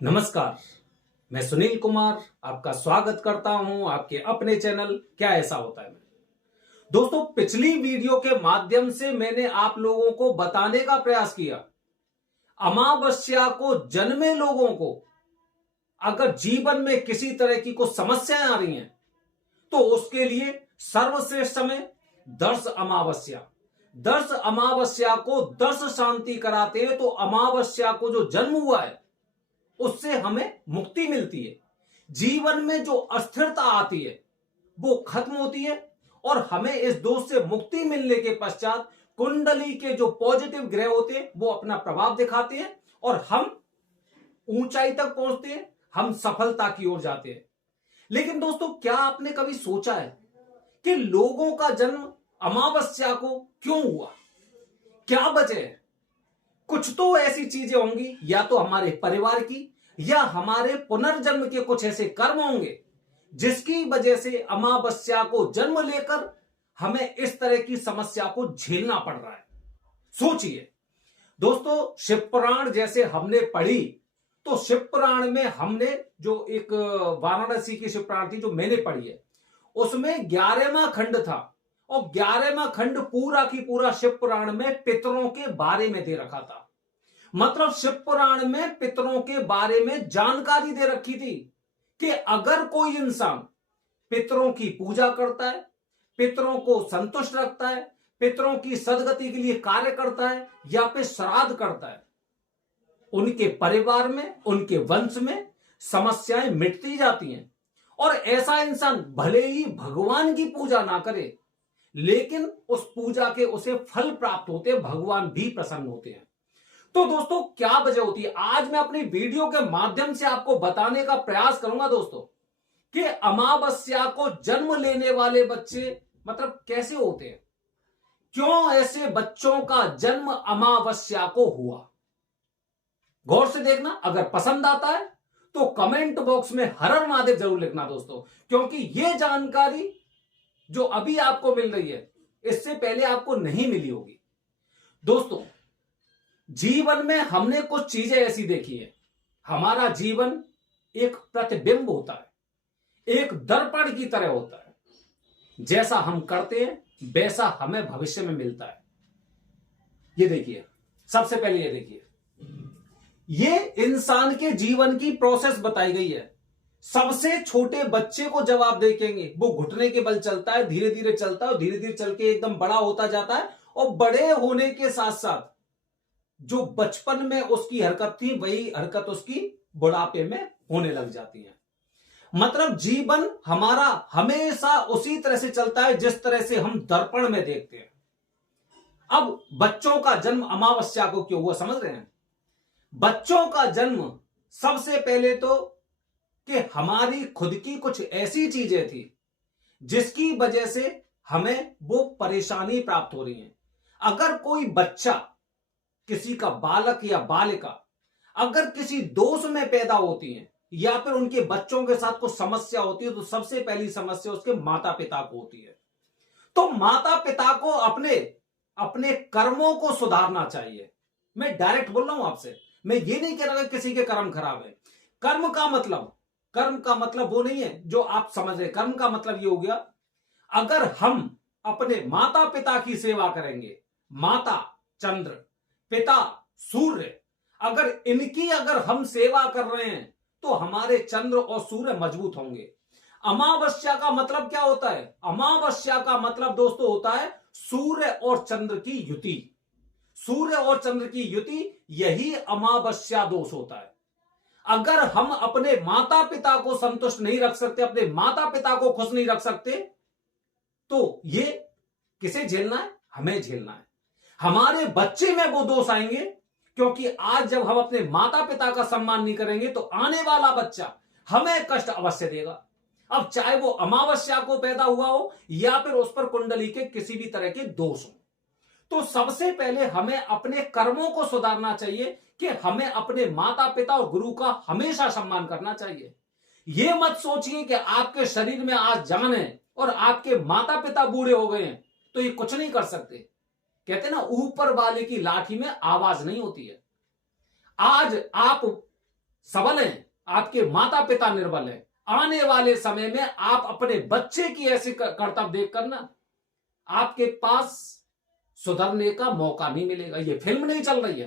नमस्कार। मैं सुनील कुमार आपका स्वागत करता हूं आपके अपने चैनल क्या ऐसा होता है में। दोस्तों, पिछली वीडियो के माध्यम से मैंने आप लोगों को बताने का प्रयास किया, अमावस्या को जन्मे लोगों को अगर जीवन में किसी तरह की कोई समस्याएं आ रही हैं तो उसके लिए सर्वश्रेष्ठ समय दर्श अमावस्या। दर्श अमावस्या को दर्श शांति कराते हैं तो अमावस्या को जो जन्म हुआ है उससे हमें मुक्ति मिलती है। जीवन में जो अस्थिरता आती है वो खत्म होती है और हमें इस दोष से मुक्ति मिलने के पश्चात कुंडली के जो पॉजिटिव ग्रह होते हैं वो अपना प्रभाव दिखाते हैं और हम ऊंचाई तक पहुंचते हैं, हम सफलता की ओर जाते हैं। लेकिन दोस्तों, क्या आपने कभी सोचा है कि लोगों का जन्म अमावस्या को क्यों हुआ? क्या वजह है? कुछ तो ऐसी चीजें होंगी, या तो हमारे परिवार की या हमारे पुनर्जन्म के कुछ ऐसे कर्म होंगे जिसकी वजह से अमावस्या को जन्म लेकर हमें इस तरह की समस्या को झेलना पड़ रहा है। सोचिए दोस्तों, शिव पुराण जैसे हमने पढ़ी तो शिव पुराण में हमने जो एक वाराणसी की शिव पुराण थी जो मैंने पढ़ी है, उसमें 11वां खंड था और 11वां खंड पूरा की पूरा शिव पुराण में पितरों के बारे में दे रखा था। मतलब शिव पुराण में पितरों के बारे में जानकारी दे रखी थी कि अगर कोई इंसान पितरों की पूजा करता है, पितरों को संतुष्ट रखता है, पितरों की सदगति के लिए कार्य करता है या फिर श्राद्ध करता है, उनके परिवार में, उनके वंश में समस्याएं मिटती जाती हैं। और ऐसा इंसान भले ही भगवान की पूजा ना करे लेकिन उस पूजा के उसे फल प्राप्त होते हैं, भगवान भी प्रसन्न होते हैं। तो दोस्तों, क्या वजह होती है? आज मैं अपनी वीडियो के माध्यम से आपको बताने का प्रयास करूंगा दोस्तों कि अमावस्या को जन्म लेने वाले बच्चे मतलब कैसे होते हैं, क्यों ऐसे बच्चों का जन्म अमावस्या को हुआ। गौर से देखना, अगर पसंद आता है तो कमेंट बॉक्स में हर हर महादेव जरूर लिखना दोस्तों, क्योंकि यह जानकारी जो अभी आपको मिल रही है इससे पहले आपको नहीं मिली होगी। दोस्तों, जीवन में हमने कुछ चीजें ऐसी देखी है, हमारा जीवन एक प्रतिबिंब होता है, एक दर्पण की तरह होता है। जैसा हम करते हैं वैसा हमें भविष्य में मिलता है। ये देखिए, सबसे पहले ये देखिए, ये इंसान के जीवन की प्रोसेस बताई गई है। सबसे छोटे बच्चे को जब आप देखेंगे वो घुटने के बल चलता है, धीरे धीरे चलता है और धीरे धीरे चल के एकदम बड़ा होता जाता है और बड़े होने के साथ साथ जो बचपन में उसकी हरकत थी वही हरकत उसकी बुढ़ापे में होने लग जाती है। मतलब जीवन हमारा हमेशा उसी तरह से चलता है जिस तरह से हम दर्पण में देखते हैं। अब बच्चों का जन्म अमावस्या को क्यों हुआ समझ रहे हैं? बच्चों का जन्म सबसे पहले तो कि हमारी खुद की कुछ ऐसी चीजें थी जिसकी वजह से हमें वो परेशानी प्राप्त हो रही है। अगर कोई बच्चा, किसी का बालक या बालिका अगर किसी दोष में पैदा होती है या फिर उनके बच्चों के साथ कुछ समस्या होती है तो सबसे पहली समस्या उसके माता पिता को होती है। तो माता पिता को अपने अपने कर्मों को सुधारना चाहिए। मैं डायरेक्ट बोल रहा हूं आपसे, मैं ये नहीं कह रहा कि किसी के कर्म खराब है। कर्म का मतलब वो नहीं है जो आप समझ रहे। कर्म का मतलब ये हो गया, अगर हम अपने माता पिता की सेवा करेंगे, माता चंद्र, पिता सूर्य, अगर इनकी अगर हम सेवा कर रहे हैं तो हमारे चंद्र और सूर्य मजबूत होंगे। अमावस्या का मतलब क्या होता है? अमावस्या का मतलब दोस्तों होता है सूर्य और चंद्र की युति। सूर्य और चंद्र की युति, यही अमावस्या दोष होता है। अगर हम अपने माता पिता को संतुष्ट नहीं रख सकते, अपने माता पिता को खुश नहीं रख सकते, तो ये किसे झेलना है? हमें झेलना है। हमारे बच्चे में वो दोष आएंगे क्योंकि आज जब हम अपने माता पिता का सम्मान नहीं करेंगे तो आने वाला बच्चा हमें कष्ट अवश्य देगा। अब चाहे वो अमावस्या को पैदा हुआ हो या फिर उस पर कुंडली के किसी भी तरह के दोष हो। तो सबसे पहले हमें अपने कर्मों को सुधारना चाहिए कि हमें अपने माता पिता और गुरु का हमेशा सम्मान करना चाहिए। यह मत सोचिए कि आपके शरीर में आज जान है और आपके माता पिता बूढ़े हो गए हैं तो ये कुछ नहीं कर सकते। कहते ना, ऊपर वाले की लाठी में आवाज नहीं होती है। आज आप सबल हैं, आपके माता पिता निर्बल हैं, आने वाले समय में आप अपने बच्चे की ऐसी कर्तव्य देखकर ना आपके पास सुधरने का मौका नहीं मिलेगा। ये फिल्म नहीं चल रही है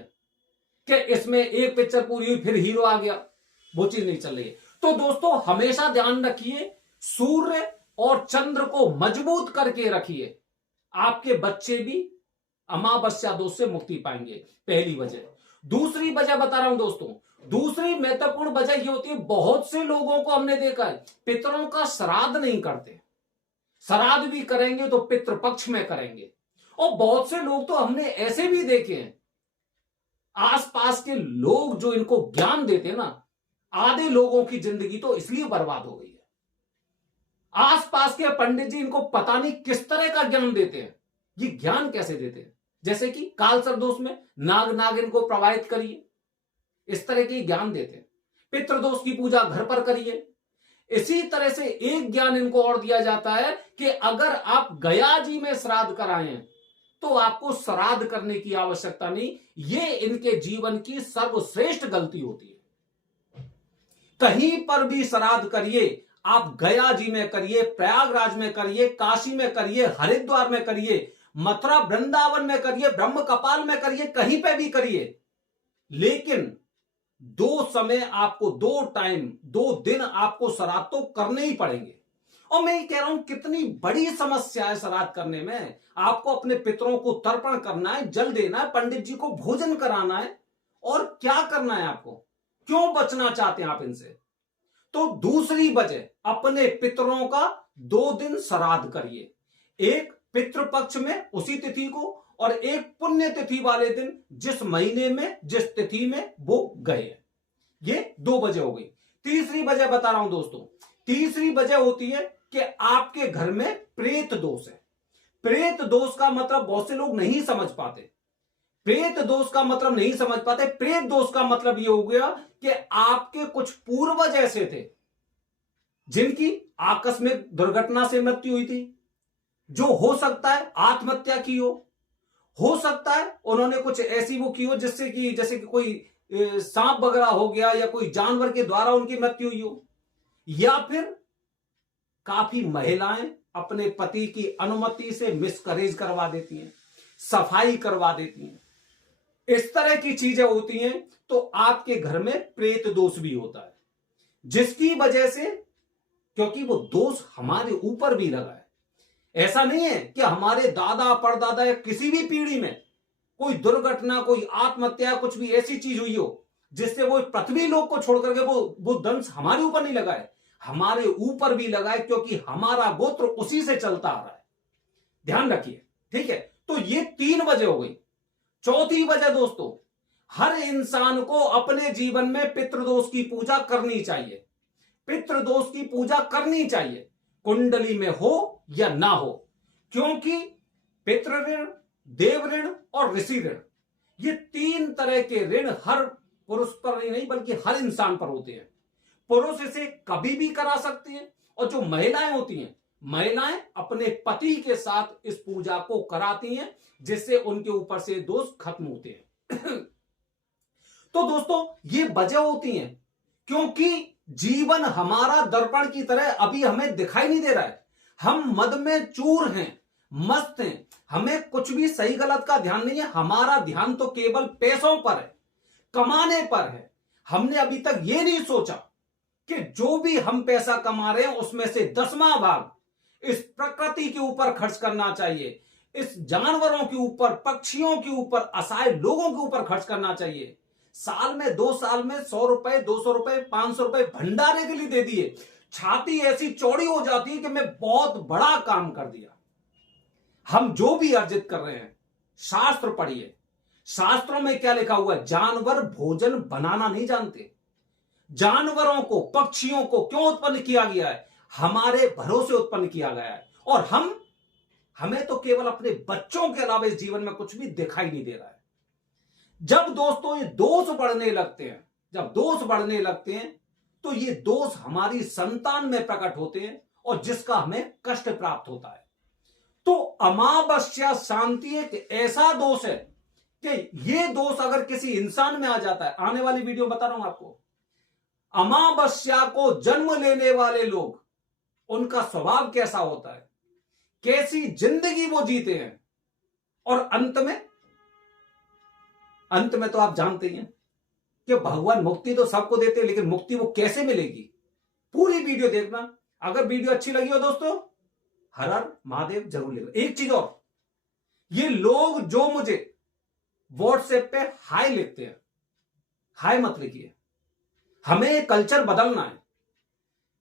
कि इसमें एक पिक्चर पूरी हुई फिर हीरो आ गया, वो चीज नहीं चल रही है। तो दोस्तों हमेशा ध्यान रखिए, सूर्य और चंद्र को मजबूत करके रखिए, आपके बच्चे भी अमावस्या दोष से मुक्ति पाएंगे। पहली वजह। दूसरी वजह बता रहा हूं दोस्तों, दूसरी महत्वपूर्ण वजह यह होती है, बहुत से लोगों को हमने देखा है पितरों का श्राद्ध नहीं करते, श्राद्ध भी करेंगे तो पितृपक्ष में करेंगे। और बहुत से लोग तो हमने ऐसे भी देखे हैं, आसपास के लोग जो इनको ज्ञान देते ना, आधे लोगों की जिंदगी तो इसलिए बर्बाद हो गई है। आसपास के पंडित जी इनको पता नहीं किस तरह का ज्ञान देते हैं। ये ज्ञान कैसे देते हैं? जैसे कि कालसर्प दोष में नाग नागिन को प्रवाहित करिए, इस तरह के ज्ञान देते हैं। पितृदोष की पूजा घर पर करिए। इसी तरह से एक ज्ञान इनको और दिया जाता है कि अगर आप गया जी में श्राद्ध कराएं तो आपको श्राद्ध करने की आवश्यकता नहीं। ये इनके जीवन की सर्वश्रेष्ठ गलती होती है। कहीं पर भी श्राद्ध करिए, आप गया जी में करिए, प्रयागराज में करिए, काशी में करिए, हरिद्वार में करिए, मथुरा वृंदावन में करिए, ब्रह्म कपाल में करिए, कहीं पे भी करिए, लेकिन 2 समय आपको, 2 टाइम, 2 दिन आपको श्राद्ध तो करने ही पड़ेंगे। और मैं ये कह रहा हूं कितनी बड़ी समस्या है श्राद्ध करने में। आपको अपने पितरों को तर्पण करना है, जल देना है, पंडित जी को भोजन कराना है, और क्या करना है आपको? क्यों बचना चाहते हैं आप इनसे? तो दूसरी वजह, अपने पितरों का 2 दिन श्राद्ध करिए, एक पितृपक्ष में उसी तिथि को, और एक पुण्य तिथि वाले दिन जिस महीने में, जिस तिथि में वो गए। ये 2 वजह हो गई। तीसरी वजह बता रहा हूं दोस्तों, तीसरी वजह होती है कि आपके घर में प्रेत दोष है। प्रेत दोष का मतलब बहुत से लोग नहीं समझ पाते। प्रेत दोष का मतलब नहीं समझ पाते। प्रेत दोष का मतलब यह हो गया कि आपके कुछ पूर्वज ऐसे थे जिनकी आकस्मिक दुर्घटना से मृत्यु हुई थी, जो हो सकता है आत्महत्या की हो सकता है उन्होंने कुछ ऐसी वो की हो जिससे कि, जैसे कि कोई सांप वगैरह हो गया, या कोई जानवर के द्वारा उनकी मृत्यु हुई हो, या फिर काफी महिलाएं अपने पति की अनुमति से मिसकरेज करवा देती हैं, सफाई करवा देती हैं, इस तरह की चीजें होती हैं। तो आपके घर में प्रेत दोष भी होता है, जिसकी वजह से, क्योंकि वो दोष हमारे ऊपर भी लगा है। ऐसा नहीं है कि हमारे दादा परदादा या किसी भी पीढ़ी में कोई दुर्घटना, कोई आत्महत्या, कुछ भी ऐसी चीज हुई हो जिससे वो पृथ्वी लोक को छोड़ करके वो दंश हमारे ऊपर नहीं लगा है, हमारे ऊपर भी लगा है, क्योंकि हमारा गोत्र उसी से चलता आ रहा है। ध्यान रखिए, ठीक है। तो ये 3 वजह हो गई। चौथी वजह दोस्तों, हर इंसान को अपने जीवन में पितृदोष की पूजा करनी चाहिए। पितृदोष की पूजा करनी चाहिए, कुंडली में हो या ना हो, क्योंकि पितृ ऋण, देव ऋण और ऋषि ऋण, ये 3 तरह के ऋण हर पुरुष पर नहीं बल्कि हर इंसान पर होते हैं। पुरुष इसे कभी भी करा सकते हैं, और जो महिलाएं होती हैं, महिलाएं अपने पति के साथ इस पूजा को कराती हैं, जिससे उनके ऊपर से दोष खत्म होते हैं। तो दोस्तों ये वजह होती हैं, क्योंकि जीवन हमारा दर्पण की तरह अभी हमें दिखाई नहीं दे रहा है। हम मद में चूर हैं, मस्त हैं, हमें कुछ भी सही गलत का ध्यान नहीं है। हमारा ध्यान तो केवल पैसों पर है, कमाने पर है। हमने अभी तक ये नहीं सोचा कि जो भी हम पैसा कमा रहे हैं उसमें से 10वां भाग इस प्रकृति के ऊपर खर्च करना चाहिए, इस जानवरों के ऊपर, पक्षियों के ऊपर, असहाय लोगों के ऊपर खर्च करना चाहिए। साल में 2 साल में 100 रुपए, 200 रुपए, 500 रुपए भंडारे के लिए दे दिए, छाती ऐसी चौड़ी हो जाती है कि मैं बहुत बड़ा काम कर दिया। हम जो भी अर्जित कर रहे हैं, शास्त्र पढ़िए, शास्त्रों में क्या लिखा हुआ है? जानवर भोजन बनाना नहीं जानते। जानवरों को, पक्षियों को क्यों उत्पन्न किया गया है? हमारे भरोसे उत्पन्न किया गया है। और हमें तो केवल अपने बच्चों के अलावा इस जीवन में कुछ भी दिखाई नहीं दे रहा है। जब दोस्तों ये दोष बढ़ने लगते हैं, जब दोष बढ़ने लगते हैं, तो ये दोष हमारी संतान में प्रकट होते हैं, और जिसका हमें कष्ट प्राप्त होता है। तो अमावस्या शांति एक ऐसा दोष है कि ये दोष अगर किसी इंसान में आ जाता है, आने वाली वीडियो बता रहा हूं आपको, अमावस्या को जन्म लेने वाले लोग, उनका स्वभाव कैसा होता है, कैसी जिंदगी वो जीते हैं, और अंत में तो आप जानते ही हैं कि भगवान मुक्ति तो सबको देते हैं, लेकिन मुक्ति वो कैसे मिलेगी। पूरी वीडियो देखना। अगर वीडियो अच्छी लगी हो दोस्तों, हर हर महादेव जरूर लिखना। एक चीज और, ये लोग जो मुझे व्हाट्सएप पे हाय लिखते हैं, हाय मत लिखिए। हमें कल्चर बदलना है।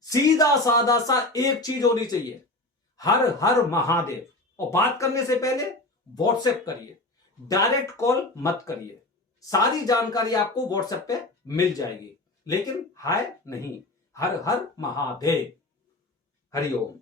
सीधा सादा सा एक चीज होनी चाहिए, हर हर महादेव। और बात करने से पहले व्हाट्सएप करिए, डायरेक्ट कॉल मत करिए। सारी जानकारी आपको व्हाट्सएप पे मिल जाएगी, लेकिन हाय नहीं। हर हर महादेव। हरिओम।